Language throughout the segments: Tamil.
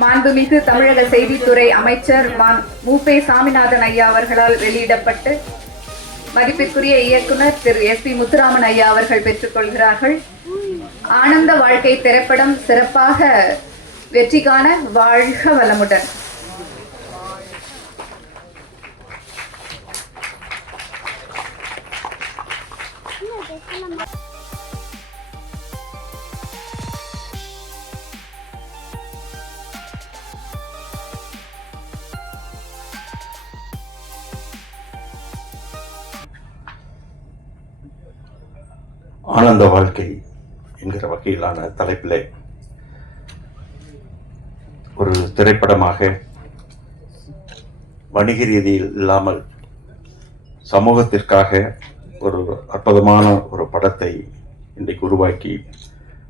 மாண்புமிகு தமிழக செய்தித்துறை அமைச்சர் மான் மூபே சாமிநாதன் ஐயா அவர்களால் வெளியிடப்பட்டு மதிப்பிற்குரிய இயக்குனர் திரு எஸ் பி முத்துராமன் ஐயா அவர்கள் பெற்றுக்கொள்கிறார்கள் ஆனந்த வாழ்க்கை திரைப்படம் சிறப்பாக வெற்றி காண வாழ்க வளமுடன். ஆனந்த வாழ்க்கை என்கிற வகையிலான தலைப்பில் ஒரு திரைப்படமாக வணிக ரீதியில் இல்லாமல் சமூகத்திற்காக ஒரு அற்புதமான ஒரு படத்தை இன்றைக்கு உருவாக்கி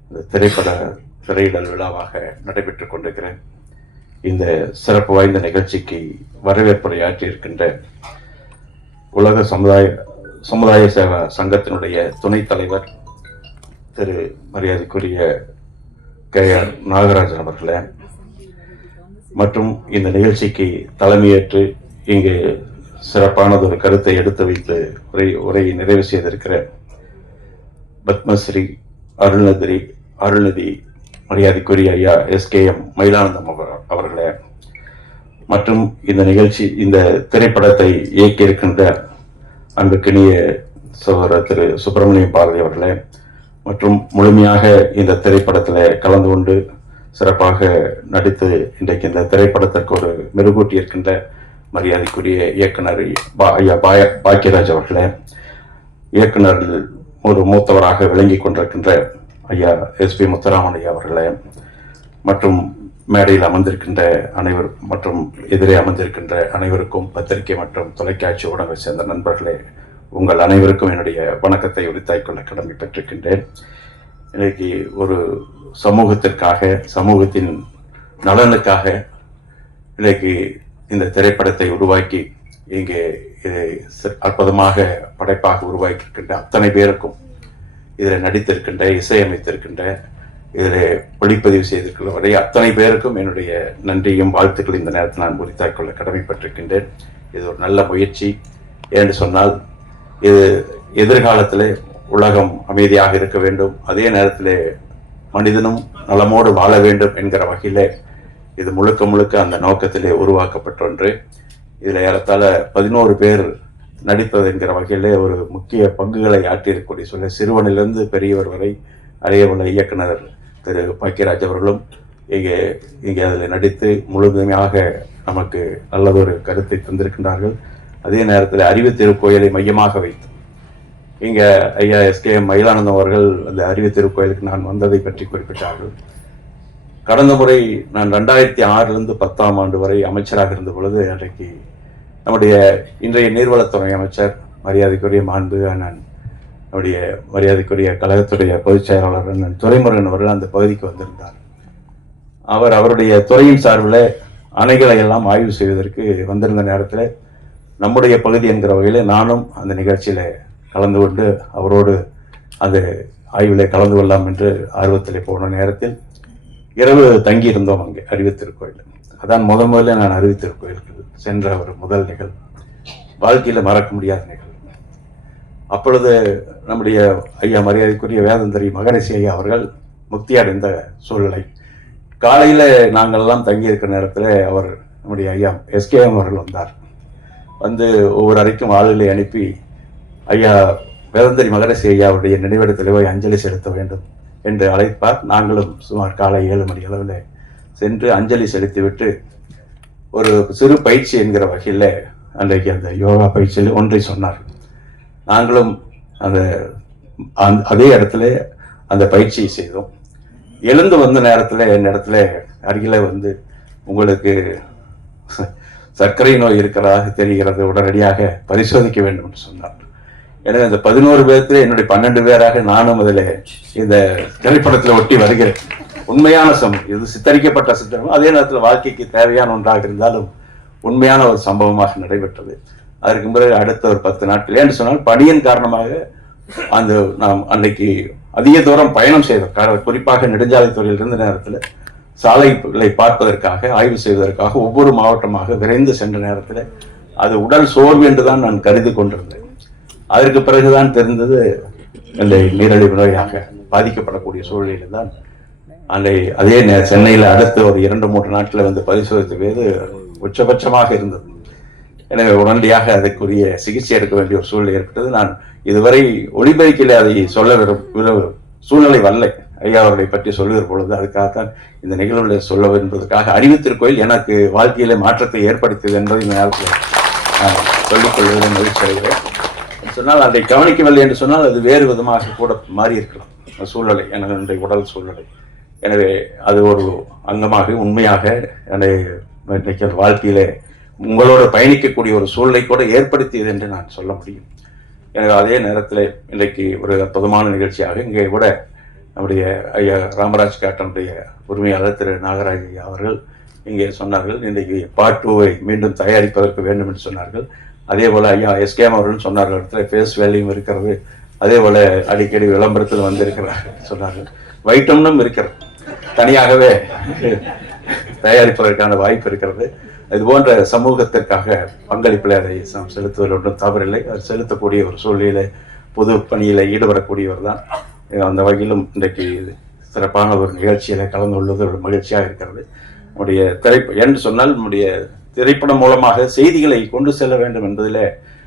இந்த திரைப்பட திரையிடல் விழாவாக நடைபெற்று கொண்டிருக்கிறேன். இந்த சிறப்பு வாய்ந்த நிகழ்ச்சிக்கு வரவேற்புரையாற்றி இருக்கின்ற உலக சமுதாய சமுதாய சேவா சங்கத்தினுடைய துணைத் தலைவர் திரு மரியாதைக்குரிய கே ஆர் நாகராஜன் அவர்களே மற்றும் இந்த நிகழ்ச்சிக்கு தலைமையேற்று இங்கு சிறப்பானது ஒரு கருத்தை எடுத்து வைத்து உரை உரையை நிறைவு செய்திருக்கிற பத்மஸ்ரீ அருள்நதிரி அருள்நிதி மரியாதைக்குரிய ஐயா எஸ்கேஎம் மயிலானந்தம் அவர்களே மற்றும் இந்த நிகழ்ச்சி இந்த திரைப்படத்தை இயக்கியிருக்கின்ற அன்புக்கினிய சகோதரர் திரு சுப்பிரமணியம் பாரதி அவர்களே மற்றும் முழுமையாக இந்த திரைப்படத்தில் கலந்து கொண்டு சிறப்பாக நடித்து இன்றைக்கு இந்த திரைப்படத்திற்கு ஒரு மெருகூட்டி இருக்கின்ற மரியாதைக்குரிய இயக்குனர் பா- ஐயா பாய பாக்கியராஜ் அவர்களே இயக்குனர் ஒரு மூத்தவராக விளங்கி கொண்டிருக்கின்ற ஐயா எஸ் பி முத்துராமன் ஐயா அவர்களே மற்றும் மேடையில் அமர்ந்திருக்கின்ற அனைவர் மற்றும் எதிரே அமர்ந்திருக்கின்ற அனைவருக்கும் பத்திரிகை மற்றும் தொலைக்காட்சி ஊடகங்களை சேர்ந்த நண்பர்களே உங்கள் அனைவருக்கும் என்னுடைய வணக்கத்தை உரித்தாய்க் கொள்ள கடமை பெற்றிருக்கின்றேன் இன்றைக்கு ஒரு சமூகத்திற்காக சமூகத்தின் நலனுக்காக இன்றைக்கு இந்த திரைப்படத்தை உருவாக்கி இங்கே இதை அற்புதமாக படைப்பாக உருவாக்கியிருக்கின்ற அத்தனை பேருக்கும் இதில் நடித்திருக்கின்ற இசையமைத்திருக்கின்ற இதில் ஒளிப்பதிவு செய்திருக்கிற வரை அத்தனை பேருக்கும் என்னுடைய நன்றியும் வாழ்த்துக்கள். இந்த நேரத்தில் நான் உரித்தாய்க் கொள்ள கடமைப்பட்டிருக்கின்றேன். இது ஒரு நல்ல முயற்சி. என்று சொன்னால் இது எதிர்காலத்தில் உலகம் அமைதியாக இருக்க வேண்டும். அதே நேரத்தில் மனிதனும் நலமோடு வாழ வேண்டும் என்கிற வகையில் இது முழுக்க முழுக்க அந்த நோக்கத்திலே உருவாக்கப்பட்ட ஒன்று. இதில் ஏறத்தாழ பதினோரு பேர் நடிப்பது என்கிற வகையில் ஒரு முக்கிய பங்குகளை ஆற்றியிருக்கக்கூடிய சொல்ல சிறுவனிலிருந்து பெரியவர் வரை அறையவுள்ள இயக்குனர் திரு பாக்கியராஜ் அவர்களும் இங்கே இங்கே அதில் நடித்து முழுமையாக நமக்கு நல்லதொரு கருத்தை தந்திருக்கின்றார்கள். அதே நேரத்தில் அறிவு திருக்கோயிலை மையமாக வைத்து இங்கே ஐயா எஸ்கே மயிலானந்தம் அவர்கள் அந்த அறிவு திருக்கோயிலுக்கு நான் வந்ததை பற்றி குறிப்பிட்டார்கள். கடந்த முறை நான் ரெண்டாயிரத்தி ஆறிலிருந்து பத்தாம் ஆண்டு வரை அமைச்சராக இருந்த பொழுது அன்றைக்கு நம்முடைய இன்றைய நீர்வளத்துறை அமைச்சர் மரியாதைக்குரிய மாண்பு அண்ணன் நம்முடைய மரியாதைக்குரிய கழகத்துடைய பொதுச் செயலாளர் அண்ணன் துறைமுருகன் அவர்கள் அந்த பகுதிக்கு வந்திருந்தார். அவர் அவருடைய துறையின் சார்பில் அணைகளை எல்லாம் ஆய்வு செய்வதற்கு வந்திருந்த நேரத்தில் நம்முடைய பகுதி என்கிற வகையில் நானும் அந்த நிகழ்ச்சியில் கலந்து கொண்டு அவரோடு அந்த ஆய்வில் கலந்து கொள்ளலாம் என்று ஆர்வத்தில் போன நேரத்தில் இரவு தங்கியிருந்தோம் அங்கே அறிவித்திருக்கோயில். அதான் முத முதல்ல நான் அறிவித்திருக்கோயிலுக்கு சென்ற ஒரு முதல் நிகழ்வு. வாழ்க்கையில் மறக்க முடியாத நிகழ்வு. அப்பொழுது நம்முடைய ஐயா மரியாதைக்குரிய வேதந்தரி மகரிஷி ஐயா அவர்கள் முக்தி அடைந்த சூழ்நிலை. காலையில் நாங்கள்லாம் தங்கியிருக்கிற நேரத்தில் அவர் நம்முடைய ஐயா எஸ்கேஎம் அவர்கள் வந்தார். வந்து ஒவ்வொரு அறைக்கும் ஆளுகளை அனுப்பி ஐயா வேதந்தரி மகரிஷி ஐயா அவருடைய நினைவிடத்தில் போய் அஞ்சலி செலுத்த வேண்டும் என்று அழைப்பார். நாங்களும் சுமார் காலை ஏழு மணி அளவில் சென்று அஞ்சலி செலுத்திவிட்டு ஒரு சிறு பயிற்சி என்கிற வகையில் அன்றைக்கு அந்த யோகா பயிற்சியில் ஒன்றை சொன்னார் நாங்களும் அந்த அதே இடத்துல அந்த பயிற்சியை செய்தோம். எழுந்து வந்த நேரத்தில் என் இடத்துல அருகில் வந்து உங்களுக்கு ச- சர்க்கரை நோய் இருக்கிறதாக தெரிகிறது உடனடியாக பரிசோதிக்க வேண்டும் என்று சொன்னார். எனவே அந்த பதினோரு பேர்த்து என்னுடைய பன்னெண்டு பேராக நானும் அதில் இந்த திரைப்படத்தில் ஒட்டி வருகிறேன். உண்மையான சம்பவம் இது சித்தரிக்கப்பட்ட சித்திரம் அதே நேரத்தில் வாழ்க்கைக்கு தேவையான ஒன்றாக இருந்தாலும் உண்மையான ஒரு சம்பவமாக நடைபெற்றது. அதற்கு பிறகு அடுத்த ஒரு பத்து நாட்கள். ஏன்னு சொன்னால் பணியின் காரணமாக அந்த நாம் அன்னைக்கு அதிக தூரம் பயணம் செய்தோம். குறிப்பாக நெடுஞ்சாலைத்துறையில் இருந்த நேரத்தில் சாலைகளை பார்ப்பதற்காக ஆய்வு செய்வதற்காக ஒவ்வொரு மாவட்டமாக விரைந்து சென்ற நேரத்தில் அது உடல் சோர்வு என்று தான் நான் கருதி கொண்டிருந்தேன். அதற்கு பிறகுதான் தெரிந்தது இல்லை நீரழிவு நோயாக பாதிக்கப்படக்கூடிய சூழ்நிலையில் தான் அன்றை அதே நே- சென்னையில் அடுத்த ஒரு இரண்டு மூன்று நாட்களில் வந்து பரிசோதித்த போது உச்சபட்சமாக இருந்தது. எனவே உடனடியாக அதற்குரிய சிகிச்சை எடுக்க வேண்டிய ஒரு சூழ்நிலை ஏற்பட்டது. நான் இதுவரை ஒளிபெருக்கில் அதை சொல்ல விரும் சூழ்நிலை வல்ல ஐயா அவர்களை பற்றி சொல்லுகிற பொழுது அதுக்காகத்தான் இந்த நிகழ்வுகளை சொல்ல என்பதற்காக அறிவித்திருக்கோயில் எனக்கு வாழ்க்கையில மாற்றத்தை ஏற்படுத்தியது என்பதை நேரத்தில் நான் மகிழ்ச்சி அடைகிறேன். சொன்னால் அதை கவனிக்கவில்லை என்று சொன்னால் அது வேறு விதமாக கூட மாறி இருக்கலாம். அந்த சூழ்நிலை எனது உடல் சூழ்நிலை. எனவே அது ஒரு அங்கமாக உண்மையாக என்னை இன்றைக்கு வாழ்க்கையிலே உங்களோடு பயணிக்கக்கூடிய ஒரு சூழ்நிலை கூட ஏற்படுத்தியது என்று நான் சொல்ல முடியும். எனவே அதே நேரத்தில் இன்றைக்கு ஒரு அற்புதமான நிகழ்ச்சியாக இங்கே கூட நம்முடைய ஐயா ராமராஜ் காட்டனுடைய உரிமையாளர் திரு நாகராஜ் ஐயா அவர்கள் இங்கே சொன்னார்கள். இன்றைக்கு பார்ட் டூவை மீண்டும் தயாரிப்பதற்கு வேண்டும் என்று சொன்னார்கள். அதே போல் ஐயா எஸ்கேம் அவர்கள் சொன்னார்கள். இடத்துல ஃபேஸ் வேல்யூம் இருக்கிறது. அதே போல் அடிக்கடி விளம்பரத்தில் வந்திருக்கிறார் சொன்னார்கள். வைட்டம்னும் இருக்கிறது. தனியாகவே தயாரிப்பதற்கான வாய்ப்பு இருக்கிறது. இது போன்ற சமூகத்திற்காக பங்களிப்பில் அதை நாம் செலுத்துவதில் ஒன்றும் தவறில்லை. அது செலுத்தக்கூடிய ஒரு சூழ்நிலை பொது பணியில் ஈடுபடக்கூடியவர் தான் அந்த வகையிலும் இன்றைக்கு சிறப்பான ஒரு நிகழ்ச்சியில் கலந்து கொள்வது ஒரு மகிழ்ச்சியாக இருக்கிறது. நம்முடைய திரைப்ப என்று சொன்னால் நம்முடைய திரைப்படம் மூலமாக செய்திகளை கொண்டு செல்ல வேண்டும் என்பதில்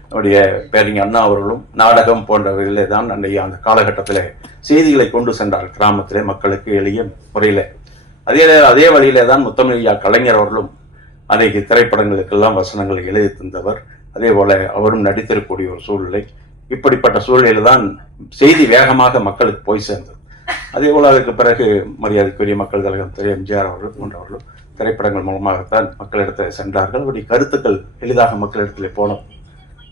நம்முடைய பேரிங்க அண்ணா அவர்களும் நாடகம் போன்றவைகளிலே தான் அன்றைய அந்த காலகட்டத்தில் செய்திகளை கொண்டு சென்றார். கிராமத்திலே மக்களுக்கு எளிய முறையில். அதே அதே வழியிலே தான் முத்தமிழையா கலைஞர் அவர்களும் அன்றைக்கு திரைப்படங்களுக்கெல்லாம் வசனங்கள் எழுதி தந்தவர். அதே போல அவரும் நடித்திருக்கக்கூடிய ஒரு சூழ்நிலை. இப்படிப்பட்ட சூழ்நிலையில் தான் செய்தி வேகமாக மக்களுக்கு போய் சேர்ந்தது. அதே போல அதற்கு பிறகு மரியாதைக்குரிய மக்கள் கழகம் திரு எம்ஜிஆர் அவர்கள் போன்றவர்களும் திரைப்படங்கள் மூலமாகத்தான் மக்களிடத்தில் சென்றார்கள். அவருடைய கருத்துக்கள் எளிதாக மக்களிடத்தில் போனோம்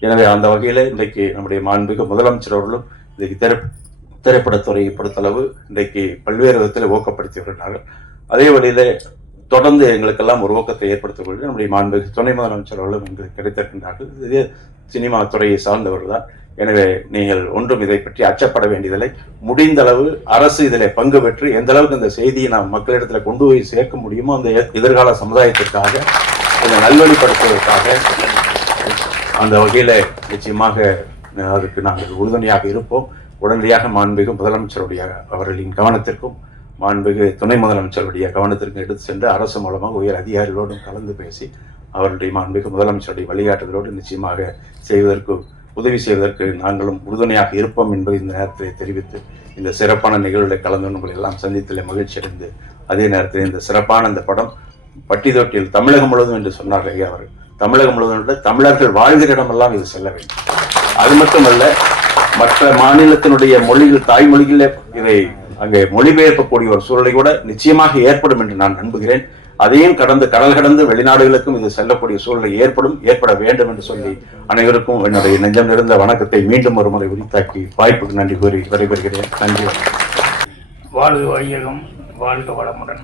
எனவே அந்த வகையில் இன்றைக்கு நம்முடைய மாண்புமிகு முதலமைச்சர் அவர்களும் இன்றைக்கு திரை திரைப்படத்துறையை பொறுத்தளவு இன்றைக்கு பல்வேறு விதத்தில் ஊக்கப்படுத்தி வருகிறார்கள். அதே வழியிலே தொடர்ந்து எங்களுக்கெல்லாம் ஒரு ஊக்கத்தை ஏற்படுத்திக் நம்முடைய மாண்பு துணை முதலமைச்சர் அவர்களும் எங்களுக்கு கிடைத்திருக்கின்றார்கள். இது சினிமா துறையை சார்ந்தவர்கள் தான் எனவே நீங்கள் ஒன்றும் இதை பற்றி அச்சப்பட வேண்டியதில்லை. முடிந்தளவு அரசு இதில் பங்கு பெற்று எந்த அளவுக்கு இந்த செய்தியை நாம் மக்களிடத்தில் கொண்டு போய் சேர்க்க முடியுமோ அந்த எதிர்கால சமுதாயத்திற்காக இதை நல்வழிப்படுத்துவதற்காக அந்த வகையில் நிச்சயமாக அதுக்கு நாங்கள் உறுதுணையாக இருப்போம். உடனடியாக மாண்புமிகு முதலமைச்சருடைய அவர்களின் கவனத்திற்கும் மாண்புமிகு துணை முதலமைச்சருடைய கவனத்திற்கு எடுத்து சென்று அரசு மூலமாக உயர் அதிகாரிகளோடும் கலந்து பேசி அவருடைய மாண்புமிகு முதலமைச்சருடைய வழிகாட்டுதலோடு நிச்சயமாக செய்வதற்கு உதவி செய்வதற்கு நாங்களும் உறுதுணையாக இருப்போம் என்பதை இந்த நேரத்தில் தெரிவித்து இந்த சிறப்பான நிகழ்வில் கலந்து உங்களை எல்லாம் சந்தித்ததில் மகிழ்ச்சி அடைந்து அதே நேரத்தில் இந்த சிறப்பான இந்த படம் பட்டி தொட்டியில் தமிழகம் முழுவதும் என்று சொன்னார் ஐயா அவர்கள். தமிழகம் முழுவதும் தமிழர்கள் வாழ்ந்த இடமெல்லாம் இது செல்ல வேண்டும். அது மட்டுமல்ல மற்ற மாநிலத்தினுடைய மொழிகள் தாய்மொழிகளிலே இதை அங்கே மொழிபெயர்க்கக்கூடிய ஒரு சூழலை கூட நிச்சயமாக ஏற்படும் என்று நான் நம்புகிறேன். அதையும் கடந்து கடல் கடந்து வெளிநாடுகளுக்கும் இது செல்லக்கூடிய சூழ்நிலை ஏற்படும் ஏற்பட வேண்டும் என்று சொல்லி அனைவருக்கும் என்னுடைய நெஞ்சம் நிறைந்த வணக்கத்தை மீண்டும் ஒரு முறை உரித்தாக்கி வாய்ப்புக்கு நன்றி கூறி விடைபெறுகிறேன். நன்றி. வாழ்க வையகம் வாழ்க வளமுடன்.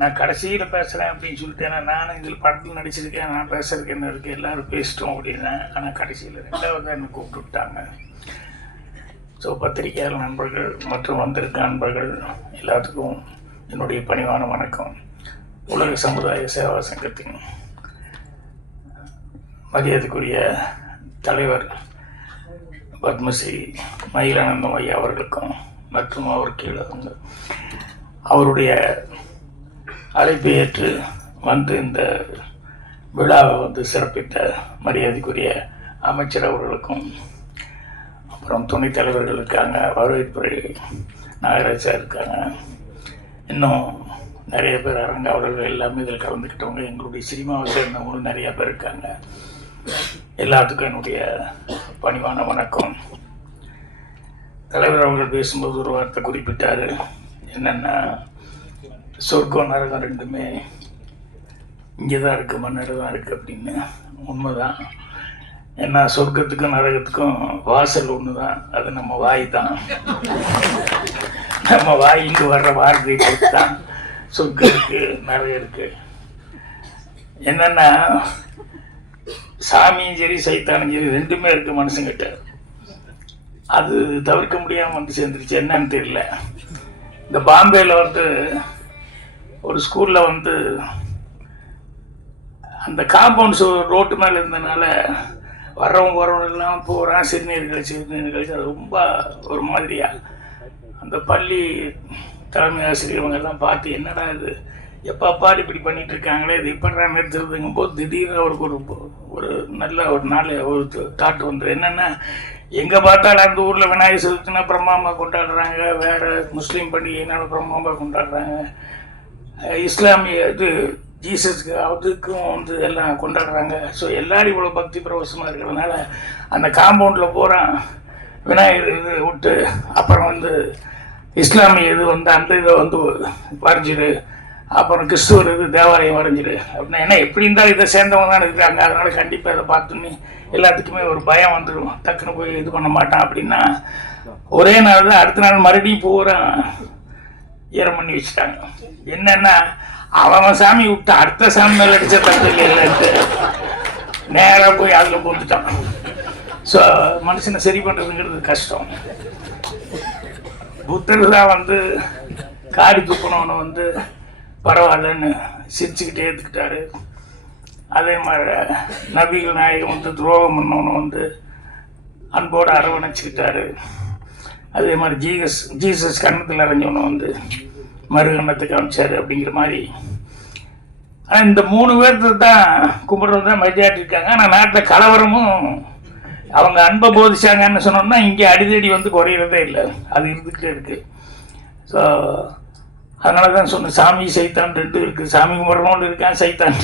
நான் கடைசியில் பேசுகிறேன் அப்படின்னு சொல்லிட்டேன் நானும் இதில் படத்தில் நடிச்சிருக்கேன் நான் பேசுறதுக்கு என்ன இருக்குது எல்லாரும் பேசிட்டோம் அப்படின்னா ஆனால் கடைசியில் ரெண்டாவது என்னை கூப்பிட்டு விட்டாங்க. ஸோ பத்திரிகையாளர் நண்பர்கள் மற்றும் வந்திருக்க நண்பர்கள் எல்லாத்துக்கும் என்னுடைய பணிவான வணக்கம். உலக சமுதாய சேவா சங்கத்தின் மரியாதைக்குரிய தலைவர் பத்மஸ்ரீ மயிலானந்தம் ஐயா அவர்களுக்கும் மற்றும் அவர் கீழே வந்து அவருடைய அழைப்பை ஏற்று வந்து இந்த விழாவை வந்து சிறப்பித்த மரியாதைக்குரிய அமைச்சர் அவர்களுக்கும் அப்புறம் துணைத் தலைவர்கள் இருக்காங்க வரவேற்புரை நாகராஜா இருக்காங்க. இன்னும் நிறைய பேர் அரங்காவலர்கள் எல்லாமே இதில் கலந்துக்கிட்டவங்க. எங்களுடைய சினிமாவை சேர்ந்தவங்களும் நிறையா பேர் இருக்காங்க. எல்லாத்துக்கும் என்னுடைய பணிவான வணக்கம். தலைவர் அவர்கள் பேசும்போது ஒரு வார்த்தை குறிப்பிட்டார். என்னென்னா சொர்க்கம் நரகம் ரெண்டுமே இங்கே தான் இருக்குது மண்ணில் தான் இருக்குது அப்படின்னு. உண்மைதான். ஏன்னா சொர்க்கத்துக்கும் நரகத்துக்கும் வாசல் ஒன்று தான் அது நம்ம வாய் தான் நம்ம வாயிங்கு வர்ற வார்த்தையை பொறுத்து தான் சொர்க்கம் இருக்குது நரகம் இருக்குது என்னென்னா சாமியும் சரி சைத்தானும் சரி ரெண்டுமே இருக்குது மனுஷங்கிட்ட. அது தவிர்க்க முடியாமல் வந்து சேர்ந்துருச்சு. என்னன்னு தெரியல. இந்த பாம்பேயில் வந்து ஒரு ஸ்கூலில் வந்து அந்த காம்பவுண்ட் ரோட்டு மேலே இருந்தனால வர்றவங்க வரவங்க எல்லாம் போகிறான் சிறுநீர் கழிச்சு சிறுநீர் கழிச்சு அது ரொம்ப ஒரு மாதிரியா. அந்த பள்ளி தலைமை ஆசிரியர் எல்லாம் பார்த்து என்னடா இது? எப்போ பாரு இப்படி பண்ணிட்டு இருக்காங்களே? இது இப்படா நிறுத்துறதுங்கும் போது திடீர்னு அவருக்கு ஒரு ஒரு நல்ல ஒரு நாள் ஒரு தாட் வந்துடும் என்னென்னா எங்கே பார்த்தாலும் அந்த ஊரில் விநாயகர் சதுர்த்தினா பிரம்மாமா கொண்டாடுறாங்க. வேறு முஸ்லீம் பண்டிகைனாலும் பிரம்மாமா கொண்டாடுறாங்க. இஸ்லாமிய இது ஜீசஸ்க்கு அதுக்கும் வந்து எல்லாம் கொண்டாடுறாங்க. ஸோ எல்லாரும் இவ்வளோ பக்தி பிரவசமாக இருக்கிறதுனால அந்த காம்பவுண்டில் பூரா விநாயகர் இது விட்டு அப்புறம் வந்து இஸ்லாமிய இது வந்து அந்த இதை வந்து வரைஞ்சிரு. அப்புறம் கிறிஸ்துவர் இது தேவாலயம் வரைஞ்சிரு. அப்படின்னா ஏன்னா எப்படி இருந்தாலும் இதை சேர்ந்தவங்க தான் இருக்கிறாங்க அதனால் கண்டிப்பாக இதை பார்த்துன்னு எல்லாத்துக்குமே ஒரு பயம் வந்துடும் டக்குன்னு போய் இது பண்ண மாட்டான் அப்படின்னா ஒரே நாள் தான் அடுத்த நாள் மறுபடியும் பூரா ஈரம் பண்ணி வச்சுட்டாங்க. என்னென்னா அவன் சாமி விட்டு அடுத்த சாமி மேல அடிச்ச தப்பு இல்லைன்ட்டு நேராக போய் அதில் போட்டுட்டான் ஸோ மனுஷனை சரி பண்ணுறதுங்கிறது கஷ்டம். புத்தர் தான் வந்து காரி துப்புனவனை வந்து பரவாயில்லன்னு சிரிச்சுக்கிட்டே எடுத்துக்கிட்டாரு அதே மாதிரி நபிகள் நாயகம் வந்து துரோகம் பண்ணவனை வந்து அன்போடு அரவணைச்சிக்கிட்டாரு. அதே மாதிரி ஜீசஸ் ஜீசஸ் கன்னத்தில் அரைஞ்சவனை வந்து மறுகண்ணத்துக்கு அமைச்சாரு அப்படிங்கிற மாதிரி. ஆனால் இந்த மூணு பேர்த்து தான் கும்பிட்றது தான் மெஜாரிட்டி இருக்காங்க. ஆனால் நாட்டில் கலவரமும் அவங்க அன்பை போதிச்சாங்கன்னு சொன்னோம்னா இங்கே அடிதடி வந்து குறையிறதே இல்லை. அது இருந்துகிட்டே இருக்குது ஸோ அதனால தான் சொன்னேன் சாமி சைத்தான் ரெண்டு இருக்குது சாமி கும்பிட்றவங்க இருக்கான் சைத்தான்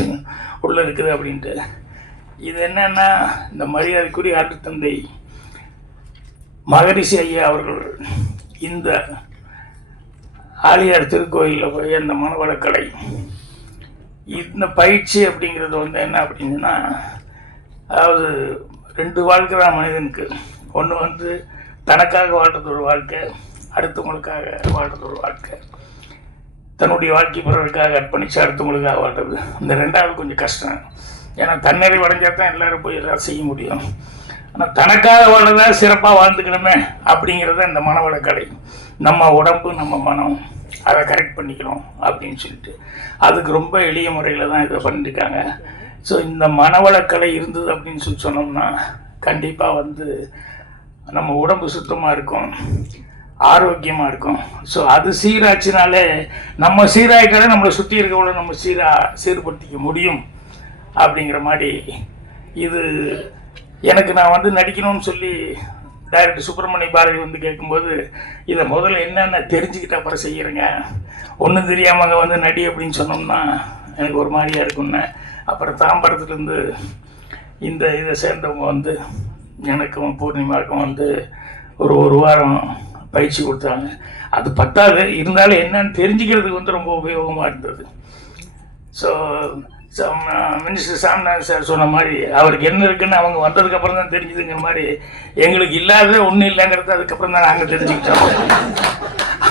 உள்ளே இருக்குது அப்படின்ட்டு. இது என்னன்னா இந்த மரியாதைக்குரிய ஆட்டுத்தந்தை மகரிஷி ஐயா அவர்கள் இந்த ஆலியார் திருக்கோயிலில் போய் அந்த மனவளக்கலை இந்த பயிற்சி அப்படிங்கிறது வந்து என்ன அப்படின்னா அதாவது ரெண்டு வாழ்க்கை தான் மனிதனுக்கு. ஒன்று வந்து தனக்காக வாழ்றது ஒரு வாழ்க்கை அடுத்தவங்களுக்காக வாழ்றது ஒரு வாழ்க்கை. தன்னுடைய வாழ்க்கை பிறருக்காக அர்ப்பணித்து அடுத்தவங்களுக்காக வாழ்றது. இந்த ரெண்டாவது கொஞ்சம் கஷ்டம். ஏன்னா தன்னிறை அடைஞ்சால் தான் எல்லோரும் போய் எல்லாம் செய்ய முடியும். ஆனால் தனக்காக வாழ்றதா சிறப்பாக வாழ்ந்துக்கணுமே அப்படிங்கிறத இந்த மனவளக்கலை நம்ம உடம்பு நம்ம மனம் அதை கரெக்ட் பண்ணிக்கணும் அப்படின்னு சொல்லிட்டு. அதுக்கு ரொம்ப எளிய முறையில் தான் இதை பண்ணியிருக்காங்க ஸோ இந்த மனவளக்கலை இருந்தது அப்படின்னு சொல்லி சொன்னோம்னா கண்டிப்பாக வந்து நம்ம உடம்பு சுத்தமாக இருக்கும். ஆரோக்கியமாக இருக்கும். ஸோ அது சீராச்சுனாலே நம்ம சீராயிட்டாலே நம்மளை சுற்றி இருக்கவங்கள நம்ம சீராக சீர்படுத்திக்க முடியும் அப்படிங்கிற மாதிரி இது எனக்கு நான் வந்து நடிக்கணும்னு சொல்லி டைரக்டர் சுப்பிரமணிய பாரதி வந்து கேட்கும்போது இதை முதல்ல என்னென்ன தெரிஞ்சுக்கிட்டு அப்புறம் செய்கிறேங்க ஒன்றும் தெரியாமல் அங்கே வந்து நடி அப்படின்னு சொன்னோம்னா எனக்கு ஒரு மாதிரியாக இருக்கும்னு. அப்புறம் தாம்பரத்துலேருந்து இந்த இதை சேர்ந்தவங்க வந்து எனக்கும் பூர்ணிமாவுக்கும் வந்து ஒரு ஒரு வாரம் பயிற்சி கொடுத்தாங்க. அது பத்தாது இருந்தாலும் என்னன்னு தெரிஞ்சுக்கிறதுக்கு வந்து ரொம்ப உபயோகமாக இருந்தது. ஸோ மினிஸ்டர் சாமிநாதன் சார் சொன்ன மாதிரி அவருக்கு என்ன இருக்குன்னு அவங்க வந்ததுக்கப்புறம் தான் தெரிஞ்சுதுங்கிற மாதிரி எங்களுக்கு இல்லாத ஒன்றும் இல்லைங்கிறது அதுக்கப்புறம் தான் நாங்கள் தெரிஞ்சுக்கிட்டோம்.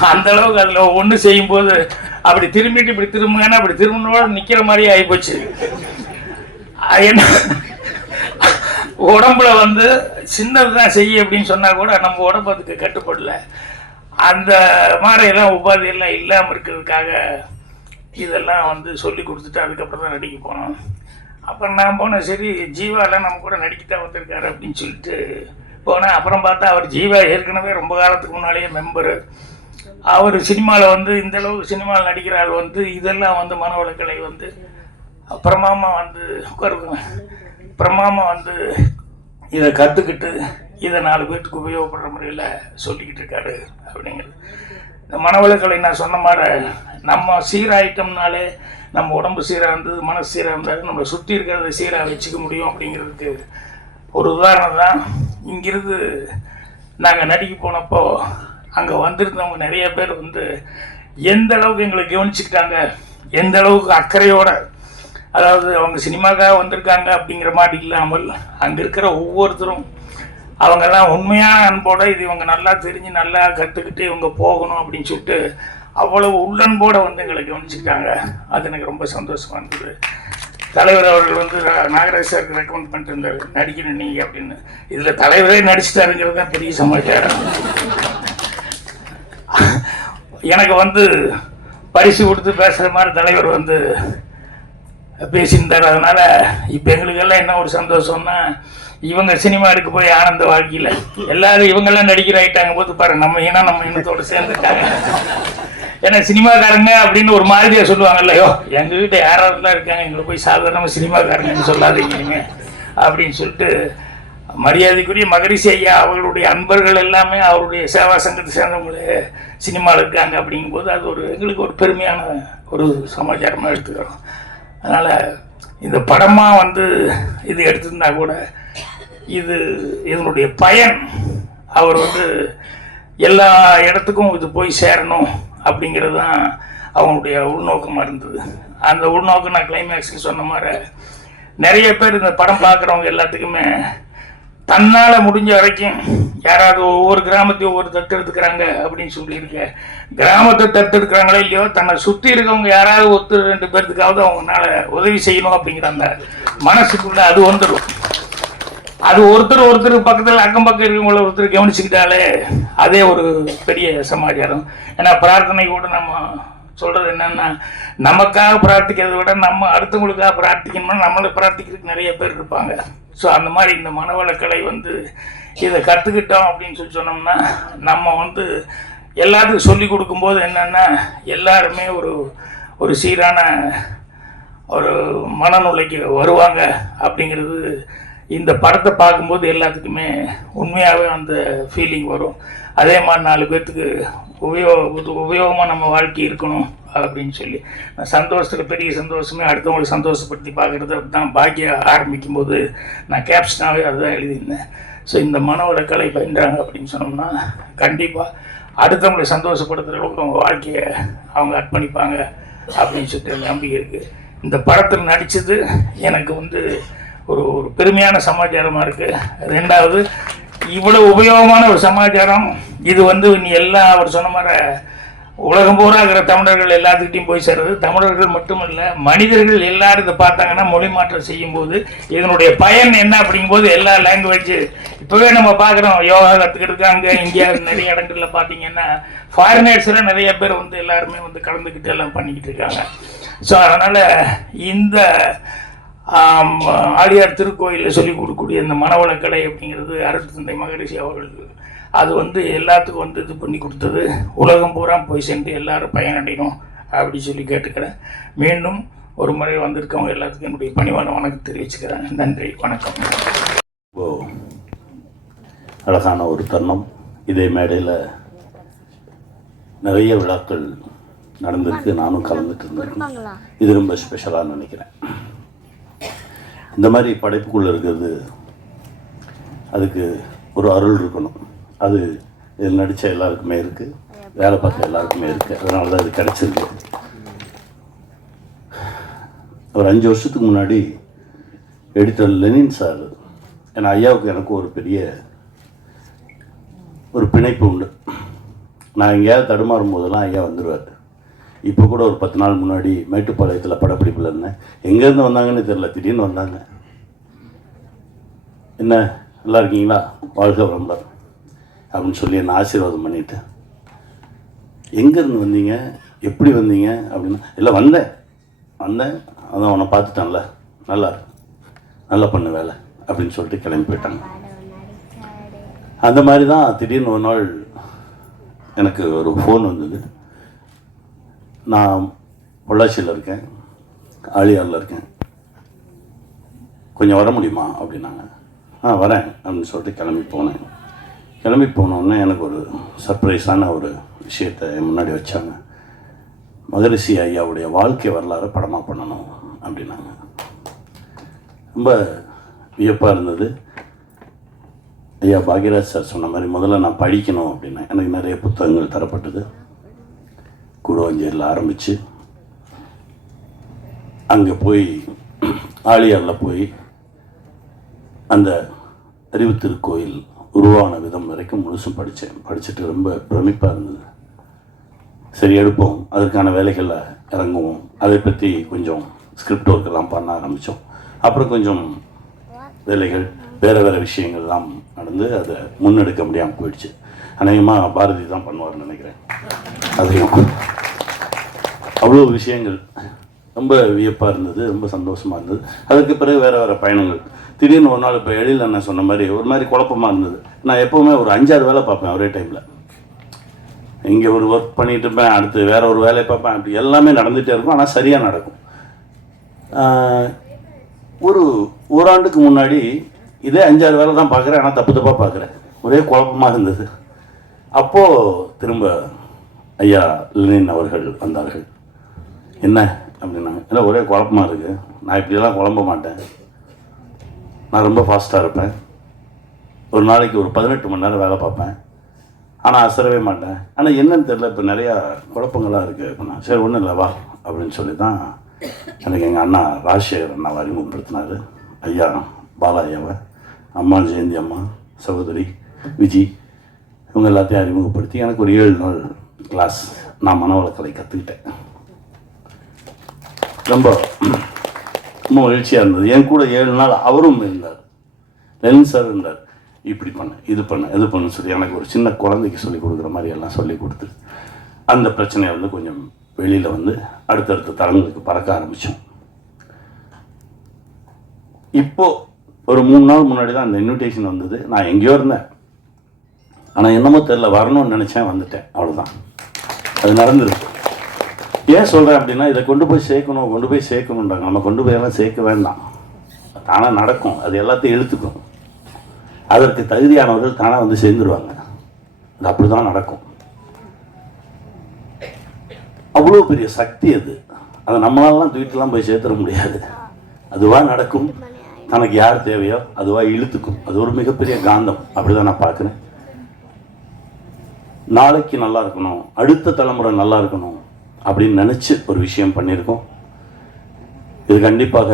அந்த அளவுக்கு அதில் ஒன்று செய்யும்போது அப்படி திரும்பிட்டு இப்படி திரும்புங்கன்னா அப்படி திரும்பினோட நிற்கிற மாதிரி ஆகிப்போச்சு என்ன? உடம்புல வந்து சின்னது தான் செய்ய அப்படின்னு சொன்னால் கூட நம்ம உடம்பு அதுக்கு கட்டுப்படல. அந்த மாதிரியெல்லாம் உபாதையெல்லாம் இல்லாமல் இருக்கிறதுக்காக இதெல்லாம் வந்து சொல்லி கொடுத்துட்டு அதுக்கப்புறம் தான் நடிக்க போனோம். அப்புறம் நான் போனேன் சரி ஜீவாலாம் நம்ம கூட நடிக்கத்தான் வந்திருக்காரு அப்படின்னு சொல்லிட்டு போனேன். அப்புறம் பார்த்தா அவர் ஜீவா ஏற்கனவே ரொம்ப காலத்துக்கு முன்னாலேயே மெம்பரு அவர் சினிமாவில் வந்து இந்த அளவுக்கு சினிமாவில் நடிக்கிற ஆள் வந்து இதெல்லாம் வந்து மனவளக்கலை வந்து பிரமாமா வந்து பிரமாமா வந்து இதை கற்றுக்கிட்டு இதை நாலு பேர்த்துக்கு உபயோகப்படுற முறையில் சொல்லிக்கிட்டு இருக்காரு அப்படிங்கிறது. இந்த மனவளக்கலை நான் சொன்ன மாதிரி நம்ம சீராயிட்டோம்னாலே நம்ம உடம்பு சீராக இருந்தது மனசு சீராக இருந்தாலும் நம்மளை சுற்றி இருக்கிறத சீராக வச்சுக்க முடியும் அப்படிங்கிறதுக்கு ஒரு உதாரணம் தான். இங்கிருந்து நாங்கள் நடிக்க போனப்போ அங்கே வந்திருந்தவங்க நிறைய பேர் வந்து எந்த அளவுக்கு எங்களை கவனிச்சுக்கிட்டாங்க? எந்த அளவுக்கு அக்கறையோட? அதாவது அவங்க சினிமாக்காக வந்திருக்காங்க அப்படிங்கிற மாதிரி இல்லாமல் அங்கே இருக்கிற ஒவ்வொருத்தரும் அவங்கெல்லாம் உண்மையான அன்போட இது இவங்க நல்லா தெரிஞ்சு நல்லா கற்றுக்கிட்டு இவங்க போகணும் அப்படின்னு சொல்லிட்டு அவ்வளவு உள்ளன்போடு வந்து எங்களை கவனிச்சிருக்காங்க. அது எனக்கு ரொம்ப சந்தோஷமாக இருந்தது. தலைவர் அவர்கள் வந்து நாகராஜ் சாருக்கு ரெக்கமெண்ட் பண்ணிட்டு இருந்தார். நடிக்கணும் நீங்கள் அப்படின்னு. இதில் தலைவரே நடிச்சிட்டாருங்கிறது தான் பெரிய சமாச்சாரம். எனக்கு வந்து பரிசு கொடுத்து பேசுகிற மாதிரி தலைவர் வந்து பேசியிருந்தார். அதனால் இப்போ எங்களுக்கெல்லாம் என்ன ஒரு சந்தோஷம்னா இவங்க சினிமா எடுக்க போய் ஆனந்த வாழ்க்கையில். எல்லாரும் இவங்கெல்லாம் நடிக்கிற ஆகிட்டாங்க போது பாரு நம்ம இனம் நம்ம இனத்தோடு சேர்ந்துட்டாங்க. ஏன்னா சினிமாக்காரங்க அப்படின்னு ஒரு மாதிரியாக சொல்லுவாங்கல்ல ஐயோ எங்க வீட்டை யாரெல்லாம் இருக்காங்க எங்களை போய் சாதாரணமாக சினிமாக்காரங்கன்னு சொல்லாதீங்க அப்படின்னு சொல்லிட்டு மரியாதைக்குரிய மகரிஷி ஐயா அவர்களுடைய அன்பர்கள் எல்லாமே அவருடைய சேவா சங்கத்தை சேர்ந்தவங்களே சினிமாவில் இருக்காங்க அப்படிங்கும்போது அது ஒரு எங்களுக்கு ஒரு பெருமையான ஒரு சமாச்சாரமாக எடுத்துக்கிறோம். அதனால் இந்த படமாக வந்து இது எடுத்திருந்தா கூட இது இதனுடைய பயன். அவர் வந்து எல்லா இடத்துக்கும் இது போய் சேரணும் அப்படிங்கிறது தான் அவங்களுடைய உள்நோக்கமாக இருந்தது. அந்த உள்நோக்கம் நான் கிளைமேக்ஸில் சொன்ன மாதிரி நிறைய பேர் இந்த படம் பார்க்குறவங்க எல்லாத்துக்குமே தன்னால் முடிஞ்ச வரைக்கும் யாராவது ஒவ்வொரு கிராமத்தையும் ஒவ்வொரு தத்து எடுத்துக்கிறாங்க அப்படின்னு சொல்லியிருக்க. கிராமத்தை தத்து எடுக்கிறாங்களோ இல்லையோ தன்னை சுற்றி இருக்கவங்க யாராவது ஒருத்தர் ரெண்டு பேர்த்துக்காவது அவங்களால உதவி செய்யணும் அப்படிங்கிற அந்த மனசுக்குள்ள அது வந்துடும் அது ஒருத்தர் ஒருத்தர் பக்கத்தில் அக்கம் பக்கம் இருக்கவங்கள ஒருத்தர் கவனிச்சுக்கிட்டாலே அதே ஒரு பெரிய சமாச்சாரம். ஏன்னா பிரார்த்தனை கூட நம்ம சொல்கிறது என்னென்னா நமக்காக பிரார்த்திக்கிறதை விட நம்ம அடுத்தவங்களுக்காக பிரார்த்திக்கணும்னா நம்மளை பிரார்த்திக்கிறதுக்கு நிறைய பேர் இருப்பாங்க. ஸோ அந்த மாதிரி இந்த மனவளக்கலை வந்து இதை கற்றுக்கிட்டோம் அப்படின்னு சொல்லி சொன்னோம்னா நம்ம வந்து எல்லாத்துக்கும் சொல்லி கொடுக்கும்போது என்னென்னா எல்லாருமே ஒரு ஒரு சீரான ஒரு மனநிலைக்கு வருவாங்க அப்படிங்கிறது இந்த படத்தை பார்க்கும்போது எல்லாத்துக்குமே உண்மையாகவே அந்த ஃபீலிங் வரும். அதே மாதிரி நாலு பேர்த்துக்கு உபயோக உபயோகமாக நம்ம வாழ்க்கை இருக்கணும் அப்படின்னு சொல்லி. நான் சந்தோஷத்தில் பெரிய சந்தோஷமே அடுத்தவங்களை சந்தோஷப்படுத்தி பார்க்குறது தான் பாக்கிய ஆரம்பிக்கும் போது நான் கேப்ஷனாகவே அதுதான் எழுதியிருந்தேன். ஸோ இந்த மனோட கலை பயின்றாங்க அப்படின்னு சொன்னோம்னா கண்டிப்பாக அடுத்தவங்களை சந்தோஷப்படுத்துகிற அளவுக்கு அவங்க வாழ்க்கையை அவங்க அர்ப்பணிப்பாங்க அப்படின்னு சொல்லிட்டு நம்பிக்கை இருக்குது இந்த படத்தில் நடித்தது எனக்கு வந்து ஒரு ஒரு பெருமையான சமாச்சாரமாக இருக்குது ரெண்டாவது இவ்வளோ உபயோகமான ஒரு சமாச்சாரம். இது வந்து நீ எல்லாம் அவர் சொன்ன மாதிரி உலகம் பூரா இருக்கிற தமிழர்கள் எல்லாத்துக்கிட்டையும் போய் சேர்றது தமிழர்கள் மட்டுமல்ல மனிதர்கள் எல்லாரும் இதை பார்த்தாங்கன்னா மொழி மாற்றம் செய்யும்போது இதனுடைய பயன் என்ன அப்படிங்கும்போது எல்லா லாங்குவேஜ் இப்போவே நம்ம பார்க்குறோம் யோகா கற்றுக்கிறதுக்கு அங்கே இந்தியா நிறைய இடங்கள்ல பார்த்தீங்கன்னா ஃபாரினர்ஸில் நிறைய பேர் வந்து எல்லாருமே வந்து கலந்துக்கிட்டு எல்லாம் பண்ணிக்கிட்டு இருக்காங்க. ஸோ அதனால் இந்த ஆம், ஆழியார் திருக்கோயிலில் சொல்லிக் கொடுக்கக்கூடிய இந்த மனவளக்கலை அப்படிங்கிறது அருள் தந்தை மகரிஷி அவர்கள் அது வந்து எல்லாத்துக்கும் வந்து இது பண்ணி கொடுத்தது. உலகம் பூரா போய் சென்று எல்லாரும் பயனடையணும் அப்படி சொல்லி கேட்டுக்கிறேன். மீண்டும் ஒரு முறை வந்திருக்கவங்க எல்லாத்துக்கும் என்னுடைய பணிவான வணக்கம் தெரிவிச்சுக்கிறேன். நன்றி வணக்கம். ரொம்ப அழகான ஒரு தருணம். இதே மேடையில் நிறைய விழாக்கள் நடந்திருக்கு. நானும் கலந்துட்டு இருந்திருக்கேன். இது ரொம்ப ஸ்பெஷலாக நினைக்கிறேன். இந்த மாதிரி படைப்புக்குள்ளே இருக்கிறது அதுக்கு ஒரு அருள் இருக்கணும். அது இதில் நடித்த எல்லாருக்குமே இருக்குது வேலை பார்த்த எல்லாருக்குமே இருக்குது அதனால தான் இது கிடச்சிருக்கு. ஒரு அஞ்சு வருஷத்துக்கு முன்னாடி எடிட்டர் லெனின் சார் ஏன்னா ஐயாவுக்கு எனக்கும் ஒரு பெரிய ஒரு பிணைப்பு உண்டு. நான் எங்கேயாவது தடுமாறும் போதெல்லாம் ஐயா வந்துடுவார் இப்போ கூட ஒரு பத்து நாள் முன்னாடி மேட்டுப்பாளையத்தில் படப்பிடிப்பில் இருந்தேன். எங்கேருந்து வந்தாங்கன்னு தெரில திடீர்னு வந்தாங்க. என்ன நல்லா இருக்கீங்களா? வாழ்க வளம்பர் அப்படின்னு சொல்லி என்னை ஆசீர்வாதம் பண்ணிவிட்டேன் எங்கேருந்து வந்தீங்க? எப்படி வந்தீங்க? அப்படின்னா இல்லை வந்தேன் வந்தேன். அதான் உன்னை பார்த்துட்டேன்ல. நல்லா நல்லா பண்ணு வேலை அப்படின்னு சொல்லிட்டு கிளம்பி போயிட்டாங்க. அந்த மாதிரி தான் திடீர்னு ஒரு நாள் எனக்கு ஒரு ஃபோன் வந்தது. நான் பொள்ளாச்சியில் இருக்கேன் ஆழியாரில் இருக்கேன். கொஞ்சம் வர முடியுமா அப்படின்னாங்க. ஆ வரேன் அப்படின்னு சொல்லிட்டு கிளம்பி போனேன். கிளம்பி போனோடனே எனக்கு ஒரு சர்ப்ரைஸான ஒரு விஷயத்தை முன்னாடி வச்சாங்க. மகரிஷி ஐயாவுடைய வாழ்க்கை வரலாறு படமாக பண்ணணும் அப்படின்னாங்க. ரொம்ப வியப்பாக இருந்தது. ஐயா பாக்யராஜ் சார் சொன்ன மாதிரி முதல்ல நான் படிக்கணும் அப்படின்னேன் எனக்கு நிறைய புத்தகங்கள் தரப்பட்டது. கூடுவாஞ்சேரியில் ஆரம்பித்து அங்கே போய் ஆழியாரில் போய் அந்த அறிவு திருக்கோயில் உருவான விதம் வரைக்கும் முழுசும் படித்தேன் படிச்சுட்டு ரொம்ப பிரமிப்பாக இருந்தது. சரி எடுப்போம். அதற்கான வேலைகளில் இறங்குவோம். அதை பற்றி கொஞ்சம் ஸ்கிரிப்ட் ஒர்க்கெல்லாம் பண்ண ஆரம்பித்தோம் அப்புறம் கொஞ்சம் வேலைகள் வேறு வேறு விஷயங்கள்லாம் நடந்து அதை முன்னெடுக்க முடியாமல் போயிடுச்சு. அநேகமாக பாரதி தான் பண்ணுவார்னு நினைக்கிறேன். அதையும் அவ்வளோ விஷயங்கள். ரொம்ப வியப்பாக இருந்தது ரொம்ப சந்தோஷமாக இருந்தது. அதுக்கு பிறகு வேறு வேறு பயணங்கள். திடீர்னு ஒரு நாள் இப்போ எழில் அண்ணன் சொன்ன மாதிரி ஒரு மாதிரி குழப்பமாக இருந்தது. நான் எப்போவுமே ஒரு அஞ்சாறு வேலை பார்ப்பேன் ஒரே டைமில் இங்கே ஒரு ஒர்க் பண்ணிட்டு இருப்பேன் அடுத்து வேறு ஒரு வேலையை பார்ப்பேன். அப்படி எல்லாமே நடந்துகிட்டே இருக்கும் ஆனால் சரியாக நடக்கும். ஒரு ஓராண்டுக்கு முன்னாடி இதே அஞ்சாறு வேலை தான் பார்க்குறேன் ஆனால் தப்பு தப்பாக பார்க்குறேன். ஒரே குழப்பமாக இருந்தது. அப்போது திரும்ப ஐயா லெனின் அவர்கள் வந்தார்கள். என்ன அப்படின்னாங்க இல்லை ஒரே குழப்பமாக இருக்குது நான் இப்படியெல்லாம் குழம்ப மாட்டேன். நான் ரொம்ப ஃபாஸ்ட்டாக இருப்பேன். ஒரு நாளைக்கு ஒரு பதினெட்டு மணி நேரம் வேலை பார்ப்பேன். ஆனால் அசரவே மாட்டேன். ஆனால் என்னன்னு தெரியல இப்போ நிறையா குழப்பங்களாக இருக்குது அப்படின்னா சரி ஒன்றும் இல்லை வா. அப்படின்னு சொல்லி தான் எனக்கு எங்கள் அண்ணா ராஜசேகர் அண்ணா அறிமுகப்படுத்தினார். ஐயா பாலா ஐயாவை அம்மா ஜெயந்தி அம்மா சகோதரி விஜி. இவங்க எல்லாத்தையும் அறிமுகப்படுத்தி எனக்கு ஒரு ஏழு நாள் கிளாஸ் நான் மனவளக்கலை கற்றுக்கிட்டேன் ரொம்ப ரொம்ப மகிழ்ச்சியாக இருந்தது. என் கூட ஏழு நாள் அவரும் இருந்தார். லெனின் சார் இருந்தார். இப்படி பண்ண இது பண்ண இது பண்ணு சொல்லி எனக்கு ஒரு சின்ன குழந்தைக்கு சொல்லி கொடுக்குற மாதிரி எல்லாம் சொல்லி கொடுத்து அந்த பிரச்சனையை வந்து கொஞ்சம் வெளியில் வந்து அடுத்தடுத்த தளங்களுக்கு பறக்க ஆரம்பித்தோம் இப்போது ஒரு மூணு நாள் முன்னாடி தான் அந்த இன்விடேஷன் வந்தது. நான் எங்கேயோ இருந்தேன். ஆனால் என்னமோ தெரில வரணும்னு நினச்சேன் வந்துட்டேன். அவ்வளோதான் அது நடந்துருக்கு ஏன் சொல்கிறேன் அப்படின்னா இதை கொண்டு போய் சேர்க்கணும் கொண்டு போய் சேர்க்கணுன்றாங்க நம்ம கொண்டு போய் எல்லாம் சேர்க்க வேண்டாம். தானாக நடக்கும். அது எல்லாத்தையும் இழுத்துக்கும். அதற்கு தகுதியானவர்கள் தானாக வந்து சேர்ந்துருவாங்க. அது அப்படி தான் நடக்கும். அவ்வளோ பெரிய சக்தி அது. அதை நம்மளாலாம் தூக்கிட்டுலாம் போய் சேர்த்துட முடியாது. அதுவாக நடக்கும். தனக்கு யார் தேவையோ அதுவாக இழுத்துக்கும். அது ஒரு மிகப்பெரிய காந்தம். அப்படி தான் நான் பார்க்குறேன். நாளைக்கு நல்லா இருக்கணும் அடுத்த தலைமுறை நல்லா இருக்கணும் அப்படின்னு நினச்சி ஒரு விஷயம் பண்ணியிருக்கோம். இது கண்டிப்பாக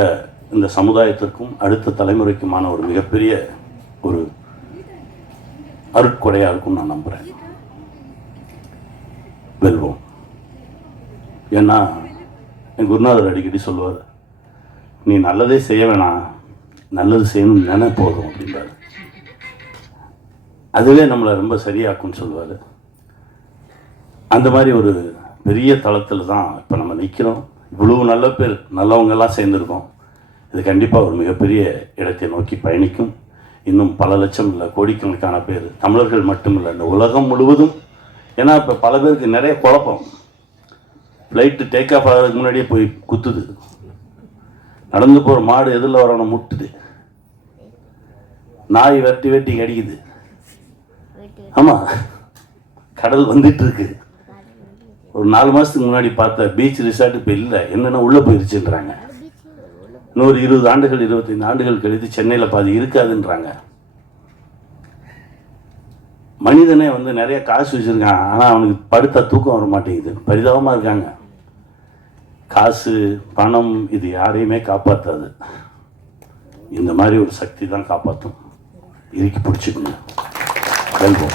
இந்த சமுதாயத்திற்கும் அடுத்த தலைமுறைக்குமான ஒரு மிகப்பெரிய ஒரு அருட்கொடையாக இருக்கும் நான் நம்புகிறேன் வெல்வோம். ஏன்னா என் குருநாதர் அடிக்கடி சொல்லுவார் நீ நல்லதே செய்ய வேணாம் நல்லது செய்யணும்னு நினை போதும் அப்படின்றாரு அதுவே நம்மளை ரொம்ப சரியாக்கும்னு சொல்லுவார் அந்த மாதிரி ஒரு பெரிய தளத்தில் தான் இப்போ நம்ம நிற்கிறோம் இவ்வளவு நல்ல பேர் நல்லவங்கெல்லாம் சேர்ந்துருக்கோம். இது கண்டிப்பாக ஒரு மிகப்பெரிய இடத்தை நோக்கி பயணிக்கும். இன்னும் பல லட்சம் இல்லை கோடிக்கணக்கான பேர் தமிழர்கள் மட்டுமில்லை இந்த உலகம் முழுவதும். ஏன்னா இப்போ பல பேருக்கு நிறைய குழப்பம். ஃப்ளைட்டு டேக் ஆஃப் ஆகிறதுக்கு முன்னாடியே போய் குத்துது. நடந்து போகிற மாடு எதில் வரணும் முட்டுது. நாய் வெட்டி வெட்டி கடிக்குது. ஆமாம் கடல் வந்துட்டு இருக்கு. ஒரு நாலு மாதத்துக்கு முன்னாடி பார்த்த பீச் ரிசார்ட் இப்போ இல்லை. என்னென்ன உள்ளே போயிருச்சுன்றாங்க. இன்னொரு இருபது ஆண்டுகள் இருபத்தைந்து ஆண்டுகள் கழித்து சென்னையில் பாதி இருக்காதுன்றாங்க. மனிதனே வந்து நிறைய காசு வச்சுருக்கான். ஆனால் அவனுக்கு படுத்த தூக்கம் வர மாட்டேங்குது. பரிதாபமாக இருக்காங்க. காசு பணம் இது யாரையுமே காப்பாற்றாது இந்த மாதிரி ஒரு சக்தி தான் காப்பாற்றும் இறுக்கி பிடிச்சிக்கணும் நன்றி.